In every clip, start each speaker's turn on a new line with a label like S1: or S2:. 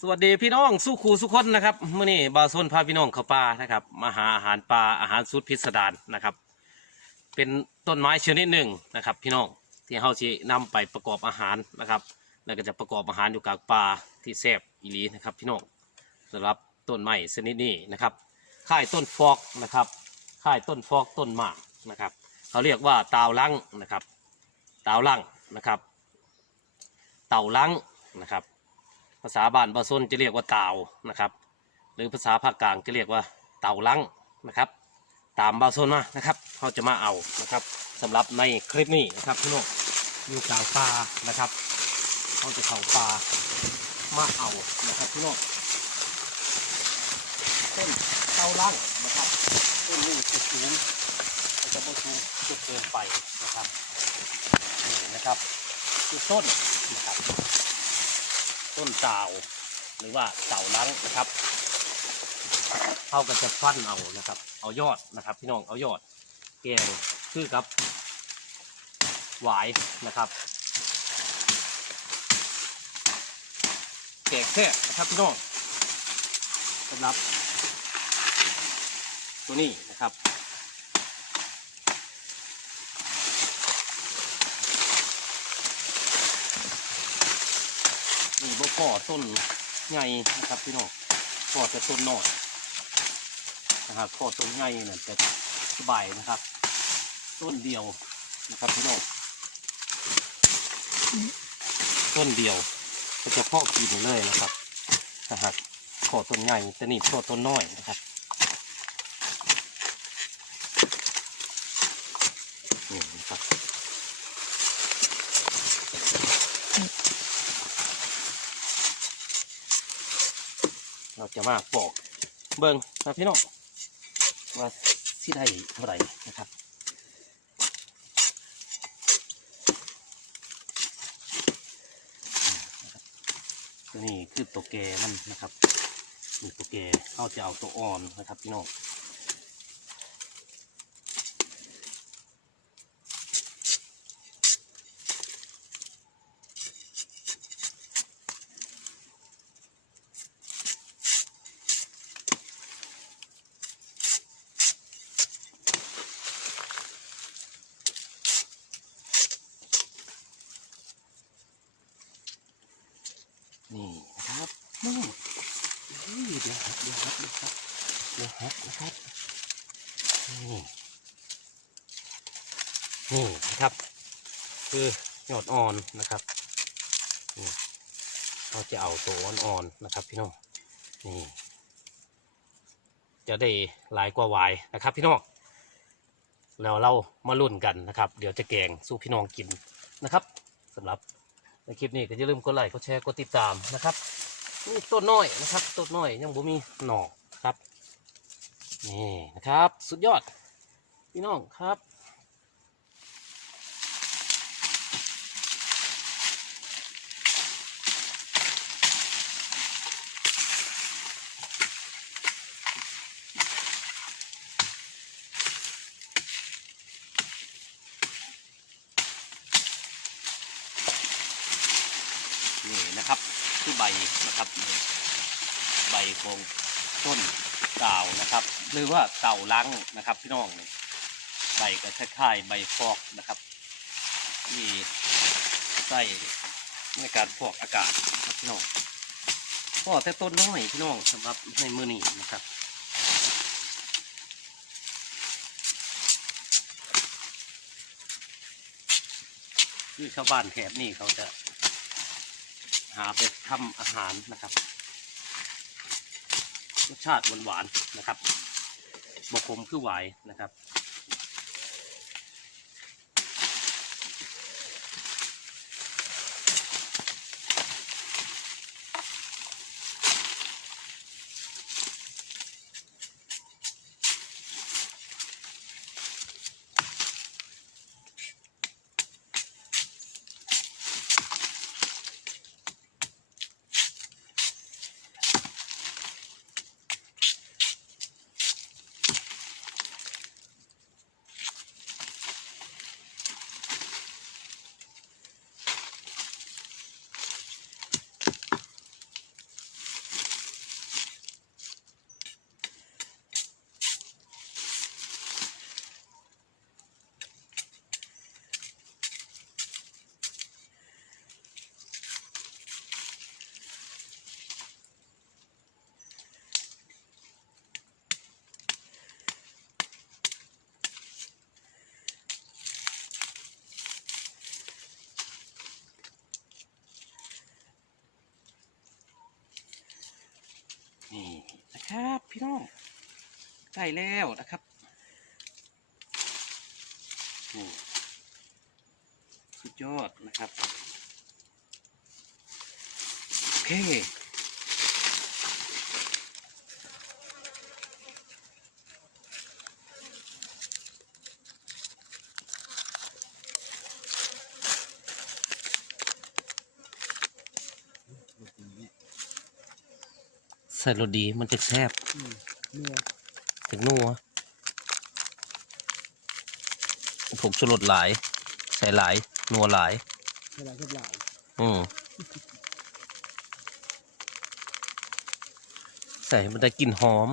S1: สวัสดีพี่น้องสู้ครูสุคนนะครับเมื่อนี้บาวซนพาพี่น้องเข้าป่านะครับมาหาอาหารป่าอาหารสุดพิสดารนะครับ เป็นต้นไม้ชนิดหนึ่งนะครับ พี่น้องที่เขาจะนำไปประกอบอาหารนะครับ แล้วก็จะประกอบอาหารอยู่กลางป่าที่แซ่บอีหลีนะครับ พี่น้องสำหรับต้นไม้ชนิดนี้นะครับค่ายต้นฟอกนะครับค่ายต้นฟอกต้นหมากนะครับเขาเรียกว่าตาวลังนะครับตาวลังนะครับ เต่าลังนะครับาษาบ้านบาซนจะเรียกว่าเต่านะครับ หรือภาษาภาคกลางจะเรียกว่าเต่าลังนะครับ ตามบาซนมานะครับเขาจะมาเอานะครับสำหรับในคลิปนี้นะครับพี่น้องอยู่กลางป่านะครับเขาจะเข้าป่ามาเอานะครับพี่น้องต้นเต่าลังนะครับต้นนี้จะสูงจะไม่สูงจนเกินไปนะครับนี่นะครับคือต้นนะครับ ต้นเต่าหรือว่าเต่าลังนะครับเขาก็จะฟันเอานะครับ เอายอดนะครับ พี่น้องเอายอดแกงคือกับหวายนะครับแกงแค่นะครับพี่น้องสำหรับตัวนี้นะครับ นี่อต้นใหญ่นะครับพี่น้องพอแต่ต้นน้อยนะครับพอต้นใหญ่เนี่ยจะสบายนะครับ ต้นเดียวนะครับพี่น้องต้นเดียวก็จะพอกินเลยนะครับนะครับพอต้นใหญ่แต่นี่พอต้นน้อยนะครับนี่นะครับ เรา จะมาบอกเบิ้งนะพี่น้องว่าสิได้เท่าไหร่นะครับตัวนี้คือตัวแกมันนะครับนี่ตัวแกเขาจะเอาตัวอ่อนนะครับพี่น้องนี่นะครับน้องอุ้ยเดี๋ยวครับเดี๋ยวครับเดี๋ยวครับเดี๋ยวครับนะครับนี่นี่นะ ครับ คือยอดอ่อนนะครับเราจะเอาตัวอ่อนๆนะครับ พี่น้องนี่จะได้หลายกว่าวายนะครับ พี่น้องแล้วเรามาลุ้นกันนะครับ เดี๋ยวจะแกงสู้พี่น้องกินนะครับสำหรับในคลิปนี้ก็อย่าลืมกดไลค์กดแชร์กดติดตามนะครับนี่ต้นน้อยนะครับต้นน้อยยังบ่มีหน่อครับนี่นะครับ สุดยอดพี่น้องครับ นี่นะครับคือ ใบนะครับใบของต้นเก่านะครับ หรือว่าเก่าล้งนะครับพี่น้องนี่ใบก็คล้ายๆใบฟอกนะครับที่ใส่ในการฟอกอากาศครับพี่น้องก็แต่ต้นน้อยพี่น้องสำหรับในมือนี้นะครับคือชาวบ้านแถบนี้เขาจะ หาไปทำอาหารนะครับรสชาติหวานๆนะครับบกคมคือหวายนะครับ น พี่น้อง ใกล้แล้วนะครับอืมสุดยอดนะครับ โอเค ใส่รสดีมันจะแซ่บ
S2: อืมเนื้อ
S1: ถึงนัวผงชูรสหลาย ใส่หลาย นัวหลาย
S2: เวลาเทียบหลาย
S1: อืมใส่ให้มันได้กลิ่นหอม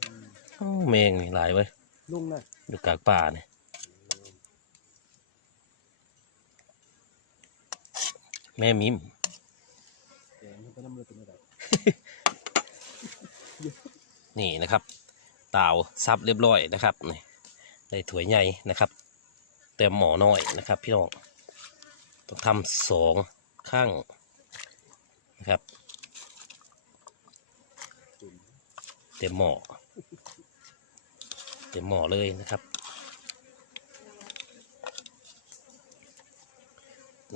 S2: อืม
S1: โอ้แมงนี่หลายเว้ย
S2: ลุงน่ะ
S1: อยู่กลางป่าเนี่ยแม่มิม
S2: แกงมันก็น้ำมันเป็นอะไร
S1: นี่นะครับตาวซับเรียบร้อยนะครับนี่ได้ถ้วยใหญ่นะครับเต็มหมอน้อยนะครับ พี่น้องต้องทำสองข้างนะครับเต็มหมอเต็มหมอเลยนะครับ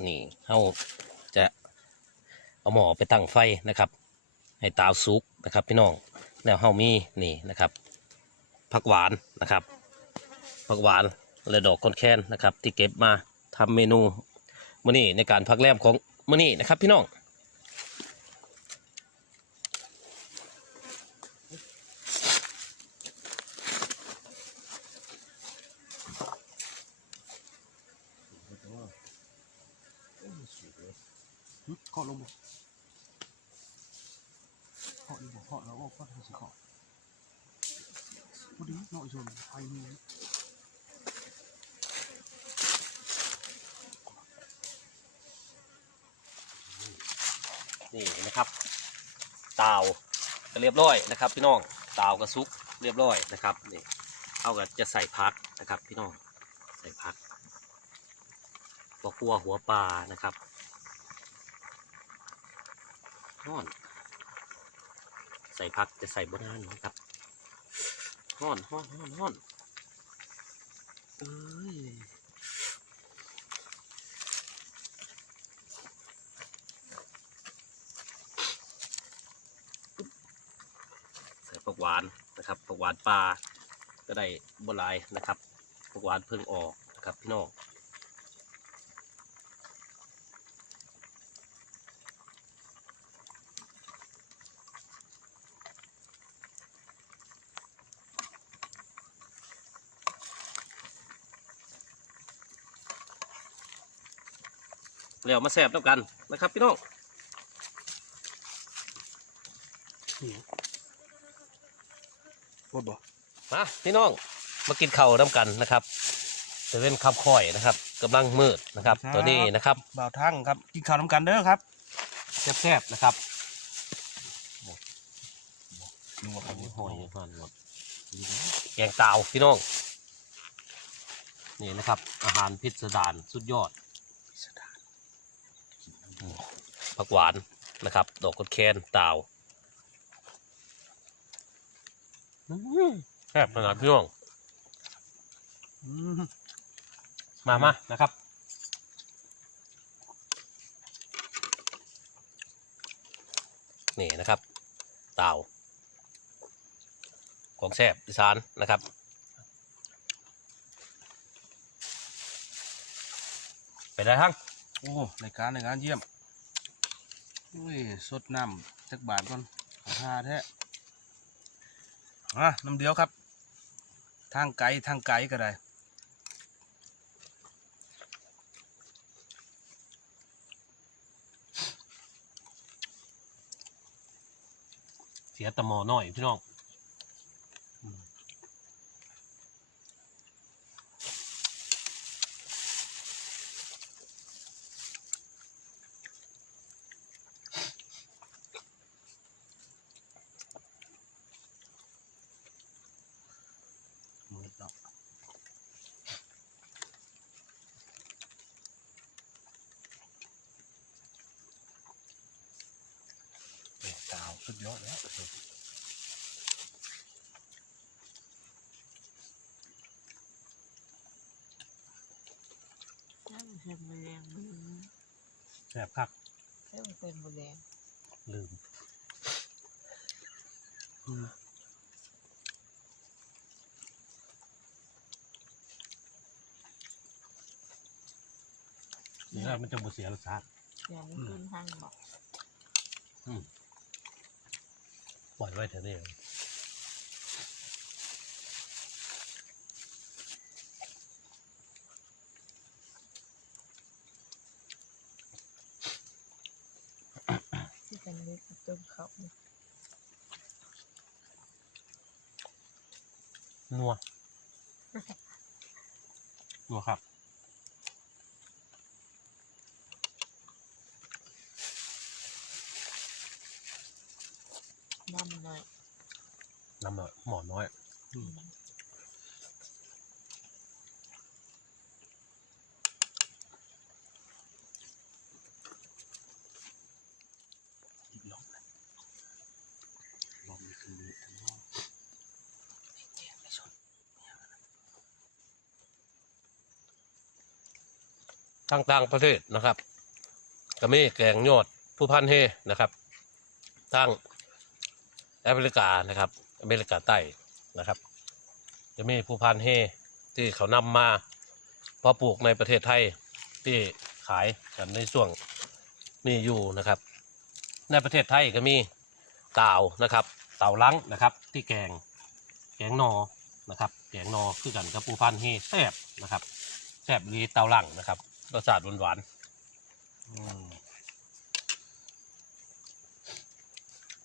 S1: นี่เราจะเอาหมอไปตั้งไฟนะครับ ให้ตาวสุกนะครับพี่น้อง แล้วเฮามีนี่นะครับผักหวานนะครับผักหวานและดอกคอนแคนนะครับ ที่เก็บมาทำเมนูมื้อนี้ในการพักแรมของมื้อนี้นะครับพี่น้อง
S2: เคาลงบ่เคาะดีบ่เคาะแล้วก็เคาะทางสิเคาะพอดีเนาะไอ้ชนไอ้นี่
S1: นะครับตาวก็เรียบร้อยนะครับ พี่น้องตาวก็ซุกเรียบร้อยนะครับนี่เอาก็จะใส่พักนะครับ พี่น้องใส่พักตัวคั่วหัวปลานะครับห้อน ใส่พักจะใส่บนนั้นนะครับห้อนห้อนห้อนห้อนเอ้ยใส่ผักหวานนะครับผักหวานปลาก็ได้บหลายนะครับผักหวานเพิ่งออกนะครับพี่น้อง เรียวมาแสบแล้วกันนะครับพี่น้อง
S2: หมดบ่
S1: มาพี่น้องมากินข้าวน้ำกันนะครับจะเป็นขับข่อยนะครับกำลังมืดนะครับ ตัวนี้นะครับ
S2: บ่าวทั้งครับ กินข้าวน้ำกันเด้อครับ
S1: แซ่บๆนะครับ
S2: ลุงว่า
S1: ห
S2: เขา
S1: อยหอยหมดแกงเตาพี่น้องนี่นะครับ อาหารพิสดารสุดยอด ผักหวานนะครับ ดอกกดแคนตาอืมแซ่บขนาดพี่น้อง
S2: มา
S1: มานะครับนี่นะครับเต่าของแซ่บอีสานนะครับ ไปได้ทั้ง
S2: โอ้ในการในการเยี่ยม อุ้ยสดน้ำจักบาทก่อนหาแท้อะน้ำเดียวครับ ทางไกลทางไกลก็ได้
S1: เสียตะมอหน่อยพี่น้องอืมมืดเนาะ
S2: เปรี้ยวกาว สุดยอดแล้ว
S3: นั่นเป็นแมลงมือ
S2: แซ่บครับ
S3: เพิ่มเป็นแมลง
S2: ลืมอืมเดี๋ยวมันจะบุเสียรสชาติ
S3: อย่างนี้ขึ้นห้างบอกอืม
S2: ปล่อยไว้เถอะนี่ย
S3: ที่เป็นเล็กกับต้นเขาเนี่ย
S2: นัว นัวครับ
S3: น้ำหน่อย
S2: น้ำ หมอน้อน้อยทั้งห้องแกงไม่ชน
S1: ทางต่างประเทศนะครับก็มีแกงยอดผู้พันเฮนะครับทางแอฟริกานะครับ เมริกาใต้นะครับจะมีผู้พันเฮที่เขานำมาเพาะปลูกในประเทศไทยที่ขายกันในช่วงนี้อยู่นะครับ ในประเทศไทยก็มีเต่านะครับ เต่าลังนะครับ ที่แกงแกงนอนะครับ แกงนอคือกันกับผู้พันเฮแซ่บนะครับแซ่บดีเต่าลังนะครับรสชาติหวานๆอืม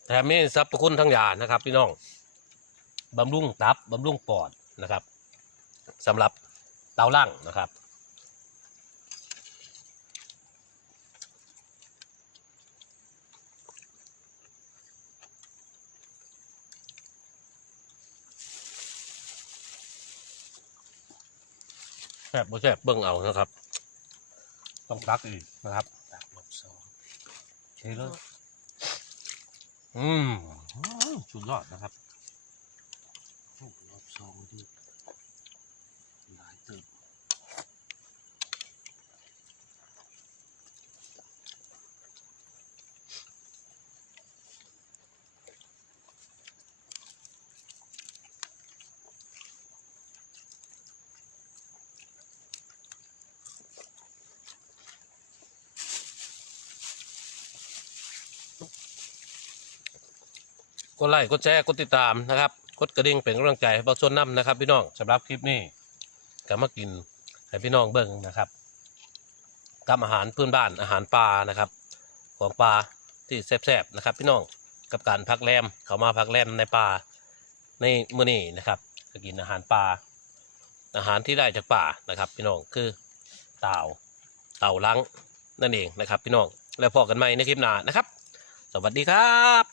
S1: แถมมีสรรพคุณทั้งยานะครับพี่น้อง บำรุงตับบำรุงปอดนะครับสำหรับเตาหลังนะครับ แซ่บบ่แซ่บเบิ่งเอานะครับ ต้องตักอีกนะครับ
S2: ตักสอง
S1: เชลยอืมสุดยอดนะครับ
S2: โอ้ลบสองที่หลายตึก
S1: ก ดไลค์กดแชร์กดติดตามนะครับกดกระดิ่งเป็นกำลังใจให้เบาชนน้ำนะครับ พี่น้องสำหรับคลิปนี้ก็มากินให้พี่น้องเบิ่งนะครับกับอาหารพื้นบ้านอาหารป่านะครับ ของป่าที่แซ่บๆนะครับ พี่น้องกับการพักแรมเขามาพักแรมในป่าในมื้อนี้นะครับก็กินอาหารป่าอาหารที่ได้จากป่านะครับ พี่น้องคือเต่าเต่าลังนั่นเองนะครับ พี่น้องแล้วพอกันใหม่ในคลิปหน้านะครับ สวัสดีครับ